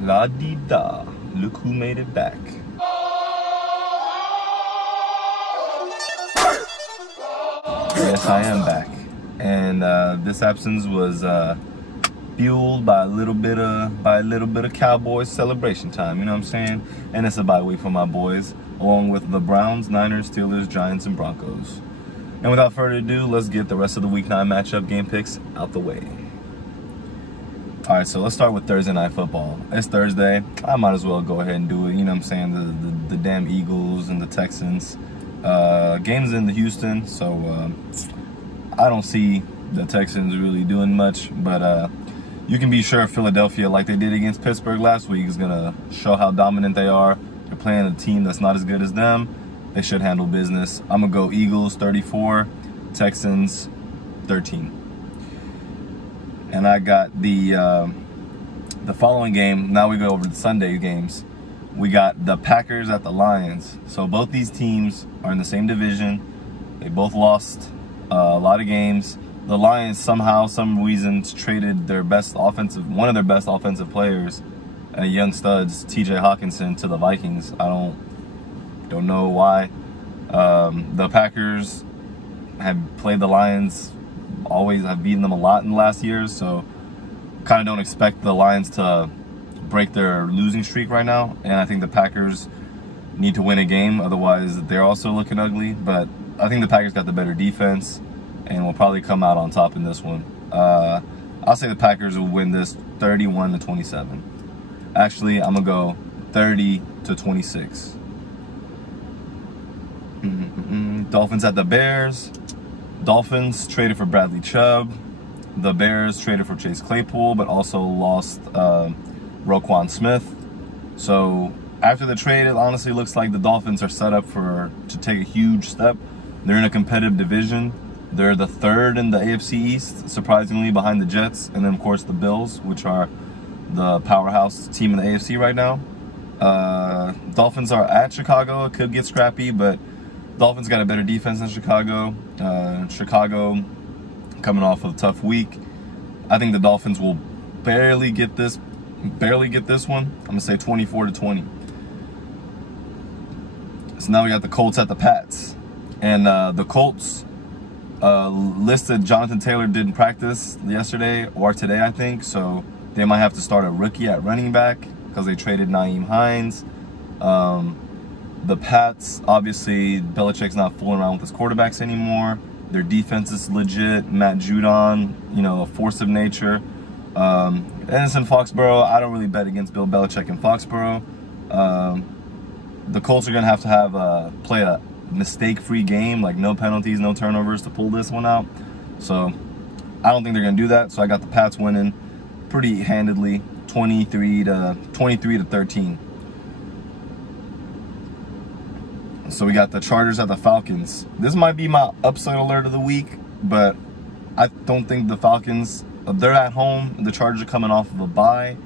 La-di-da. Look who made it back. Yes, I am back. And this absence was fueled by a little bit of Cowboys celebration time, you know what I'm saying? And it's a bye week for my boys, along with the Browns, Niners, Steelers, Giants, and Broncos. And without further ado, let's get the rest of the Week 9 matchup game picks out the way. All right, so let's start with Thursday Night Football. It's Thursday. I might as well go ahead and do it. You know what I'm saying? The damn Eagles and the Texans. Game's in Houston, so I don't see the Texans really doing much. But you can be sure Philadelphia, like they did against Pittsburgh last week, is going to show how dominant they are. They're playing a team that's not as good as them. They should handle business. I'm going to go Eagles 34, Texans 13. And I got the following game. Now we go over the Sunday games. We got the Packers at the Lions. So both these teams are in the same division. They both lost a lot of games. The Lions somehow, some reasons, traded one of their best offensive players, young studs, T.J. Hawkinson, to the Vikings. I don't know why. The Packers have played the Lions. Always have beaten them a lot in the last years, so kind of don't expect the Lions to break their losing streak right now. And I think the Packers need to win a game, otherwise they're also looking ugly. But I think the Packers got the better defense and will probably come out on top in this one. I'll say the Packers will win this 31-27. Actually, I'm gonna go 30-26. Dolphins at the Bears. Dolphins traded for Bradley Chubb. The Bears traded for Chase Claypool, but also lost Roquan Smith. So after the trade, it honestly looks like the Dolphins are set up to take a huge step. They're in a competitive division. They're the third in the AFC East, surprisingly, behind the Jets, and then of course the Bills, which are the powerhouse team in the AFC right now. Dolphins are at Chicago. It could get scrappy, but Dolphins got a better defense than Chicago. Chicago coming off of a tough week. I think the Dolphins will barely get this one. I'm gonna say 24-20. So now we got the Colts at the Pats, and the Colts listed Jonathan Taylor didn't practice yesterday or today, I think. So they might have to start a rookie at running back because they traded Nyheim Hines. The Pats, obviously, Belichick's not fooling around with his quarterbacks anymore. Their defense is legit. Matt Judon, a force of nature. And it's in Foxborough. I don't really bet against Bill Belichick in Foxborough. The Colts are going to have play a mistake-free game, like no penalties, no turnovers to pull this one out. So I don't think they're going to do that. So I got the Pats winning pretty handedly, 23-13. So we got the Chargers at the Falcons. This might be my upset alert of the week, but I don't think the Falcons, they're at home. The Chargers are coming off of a bye.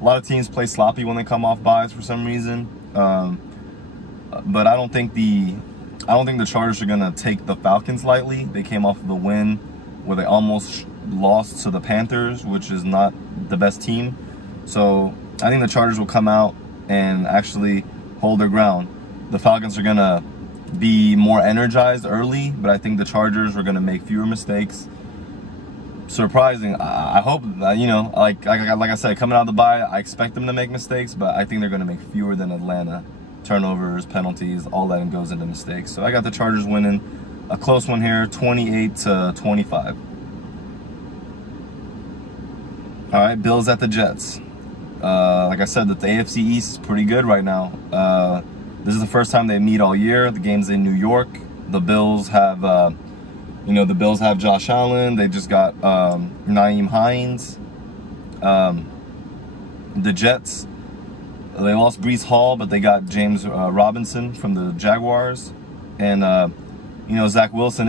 A lot of teams play sloppy when they come off byes for some reason. But I don't think the Chargers are gonna take the Falcons lightly. They came off of a win where they almost lost to the Panthers, which is not the best team. So I think the Chargers will come out and actually hold their ground. The Falcons are going to be more energized early, but I think the Chargers are going to make fewer mistakes. Surprising. I hope, like I said, coming out of the bye, I expect them to make mistakes, but I think they're going to make fewer than Atlanta. Turnovers, penalties, all that goes into mistakes. So I got the Chargers winning a close one here, 28-25. All right, Bills at the Jets. Like I said, the AFC East is pretty good right now. This is the first time they meet all year. The game's in New York. The Bills have, Josh Allen. They just got Nyheim Hines. The Jets, they lost Breece Hall, but they got James Robinson from the Jaguars. And, Zach Wilson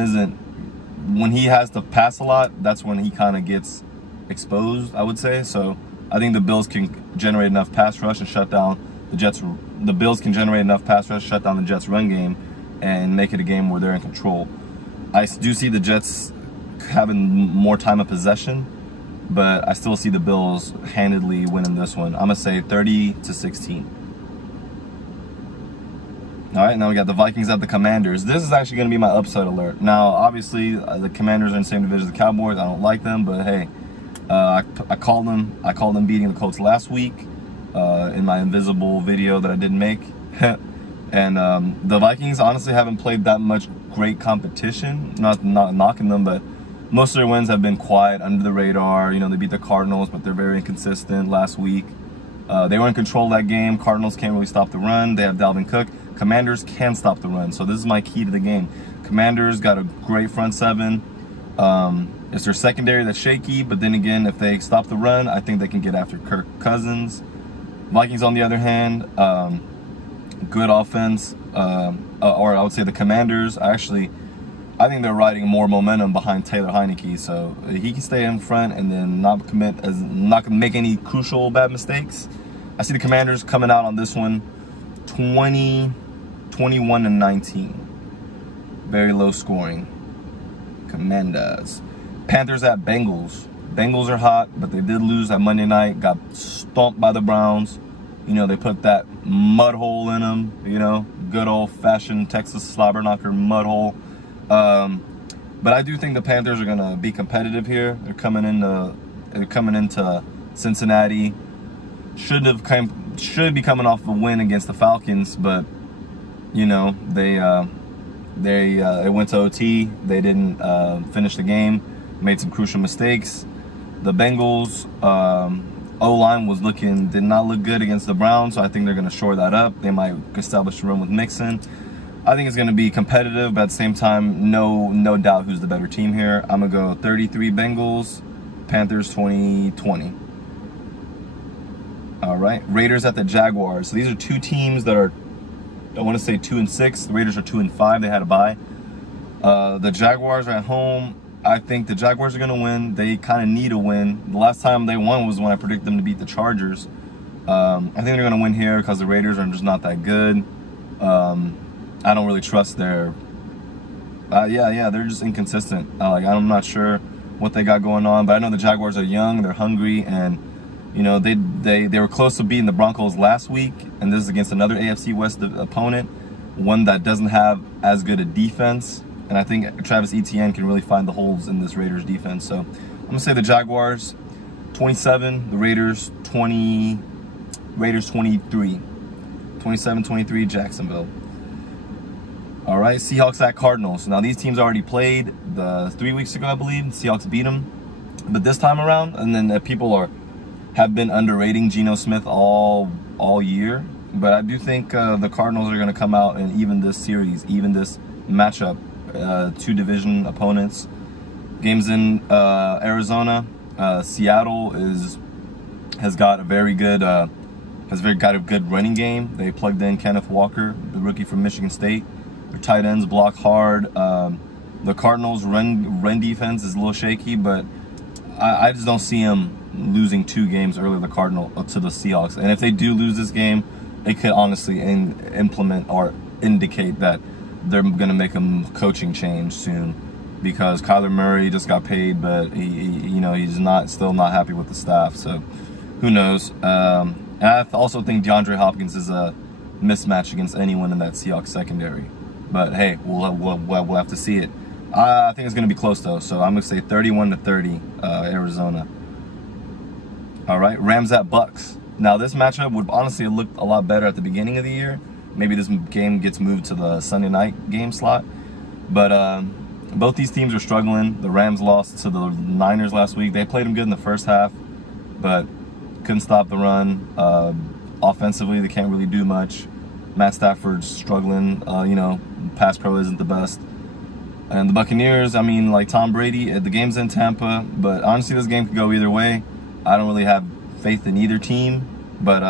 when he has to pass a lot, that's when he kind of gets exposed, I would say. So I think the Bills can generate enough pass rush and shut down the Jets. The Bills can generate enough pass rush, shut down the Jets' run game, and make it a game where they're in control. I do see the Jets having more time of possession, but I still see the Bills handedly winning this one. I'm gonna say 30-16. All right, now we got the Vikings at the Commanders. This is actually going to be my upset alert. Now, obviously, the Commanders are in the same division as the Cowboys. I don't like them, but hey, I called them. I called them beating the Colts last week in my invisible video that I didn't make. And the Vikings honestly haven't played that much great competition. Not knocking them, but most of their wins have been quiet, under the radar. You know, they beat the Cardinals, but they're very inconsistent last week. They were in control of that game. Cardinals can't really stop the run. They have Dalvin Cook. Commanders can stop the run. So this is my key to the game. Commanders got a great front seven. It's their secondary that's shaky, but then again, if they stop the run, I think they can get after Kirk Cousins. Vikings, on the other hand, good offense, or I would say the Commanders, I think they're riding more momentum behind Taylor Heineke, so he can stay in front and then not gonna make any crucial bad mistakes. I see the Commanders coming out on this one 21-19. Very low scoring. Commanders. Panthers at Bengals. Bengals are hot, but they did lose that Monday night. Got stomped by the Browns. You know, they put that mud hole in them. You know, good old-fashioned Texas slobber knocker mud hole. But I do think the Panthers are gonna be competitive here. They're coming into Cincinnati. Should be coming off a win against the Falcons, but you know they went to OT. They didn't finish the game. Made some crucial mistakes. The Bengals O-line did not look good against the Browns, so I think they're going to shore that up. They might establish a run with Mixon. I think it's going to be competitive, but at the same time, no doubt who's the better team here. I'm going to go 33 Bengals, Panthers 20-20. All right, Raiders at the Jaguars. So these are two teams that are, I want to say 2-6. The Raiders are 2-5. They had a bye. The Jaguars are at home. I think the Jaguars are going to win. They kind of need a win. The last time they won was when I predicted them to beat the Chargers. I think they're going to win here because the Raiders are just not that good. I don't really trust their... they're just inconsistent. I'm not sure what they got going on, but I know the Jaguars are young, they're hungry, and you know they were close to beating the Broncos last week, and this is against another AFC West opponent, one that doesn't have as good a defense. And I think Travis Etienne can really find the holes in this Raiders defense. So I'm going to say the Jaguars 27, the Raiders 20, Raiders 23. 27-23, Jacksonville. All right, Seahawks at Cardinals. Now, these teams already played 3 weeks ago, I believe. The Seahawks beat them. But this time around, and then people have been underrating Geno Smith all year. But I do think the Cardinals are going to come out and even this series, even this matchup. Two division opponents. Games in Arizona. Seattle has got a good running game. They plugged in Kenneth Walker, the rookie from Michigan State. Their tight ends block hard. The Cardinals' run defense is a little shaky, but I just don't see them losing 2 games early to the Seahawks. And if they do lose this game, it could honestly implement or indicate that they're going to make a coaching change soon, because Kyler Murray just got paid, but he's still not happy with the staff. So who knows? And I also think DeAndre Hopkins is a mismatch against anyone in that Seahawks secondary. But hey, we'll have to see it. I think it's going to be close though, so I'm going to say 31-30 Arizona. All right, Rams at Bucks. Now this matchup would honestly have looked a lot better at the beginning of the year. Maybe this game gets moved to the Sunday night game slot. But both these teams are struggling. The Rams lost to the Niners last week. They played them good in the first half, but couldn't stop the run. Offensively, they can't really do much. Matt Stafford's struggling. Pass pro isn't the best. And the Buccaneers, like Tom Brady, the game's in Tampa, but honestly, this game could go either way. I don't really have faith in either team, but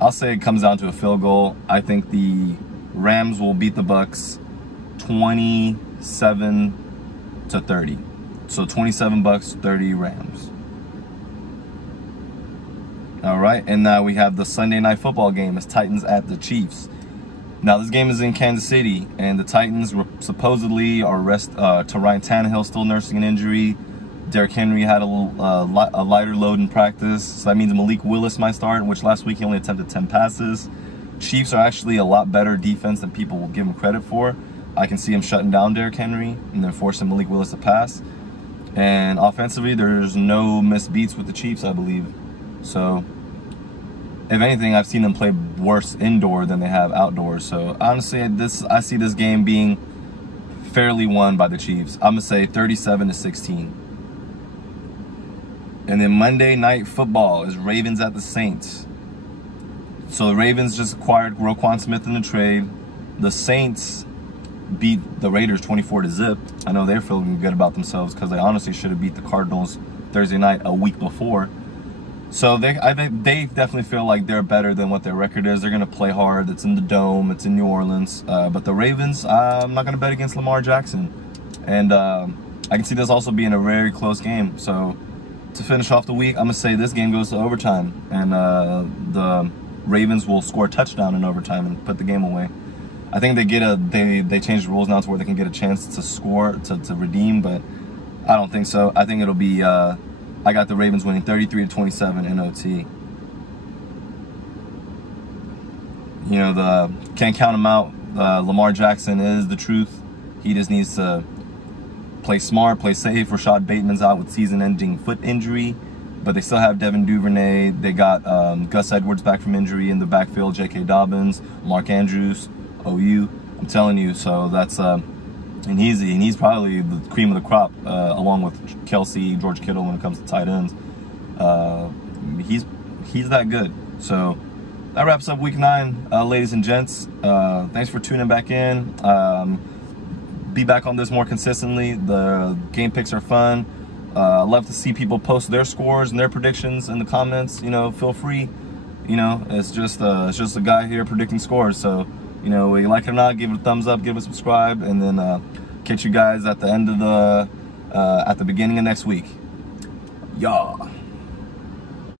I'll say it comes down to a field goal. I think the Rams will beat the Bucks 27-30. So 27 Bucks, 30 Rams. All right, and now we have the Sunday night football game. It's Titans at the Chiefs. Now this game is in Kansas City, and the Titans supposedly are Ryan Tannehill still nursing an injury. Derrick Henry had a lighter load in practice, so that means Malik Willis might start, which last week he only attempted 10 passes. Chiefs are actually a lot better defense than people will give him credit for. I can see him shutting down Derrick Henry and then forcing Malik Willis to pass. And offensively, there's no missed beats with the Chiefs, I believe. So, if anything, I've seen them play worse indoor than they have outdoors. So, honestly, I see this game being fairly won by the Chiefs. I'm going to say 37-16. And then Monday Night Football is Ravens at the Saints. So the Ravens just acquired Roquan Smith in the trade. The Saints beat the Raiders 24-0. I know they're feeling good about themselves because they honestly should have beat the Cardinals Thursday night a week before. So I think they definitely feel like they're better than what their record is. They're going to play hard. It's in the Dome. It's in New Orleans. But the Ravens, I'm not going to bet against Lamar Jackson. And I can see this also being a very close game. So to finish off the week, I'm going to say this game goes to overtime. And the Ravens will score a touchdown in overtime and put the game away. I think they changed the rules now to where they can get a chance to score, to redeem, but I don't think so. I think it'll be, I got the Ravens winning 33-27 in OT. You know, can't count him out. Lamar Jackson is the truth. He just needs to play smart, play safe. Rashad Bateman's out with season-ending foot injury, but they still have Devin Duvernay. They got Gus Edwards back from injury in the backfield, J.K. Dobbins, Mark Andrews, OU. I'm telling you, so that's and he's probably the cream of the crop, along with Kelsey, George Kittle when it comes to tight ends. He's that good. So that wraps up week 9, ladies and gents. Thanks for tuning back in. Be back on this more consistently. The game picks are fun. I love to see people post their scores and their predictions in the comments. You know, feel free. You know, it's just a guy here predicting scores. So, you know, whether you like it or not, give it a thumbs up, give it a subscribe, and then catch you guys at the end of at the beginning of next week. Y'all.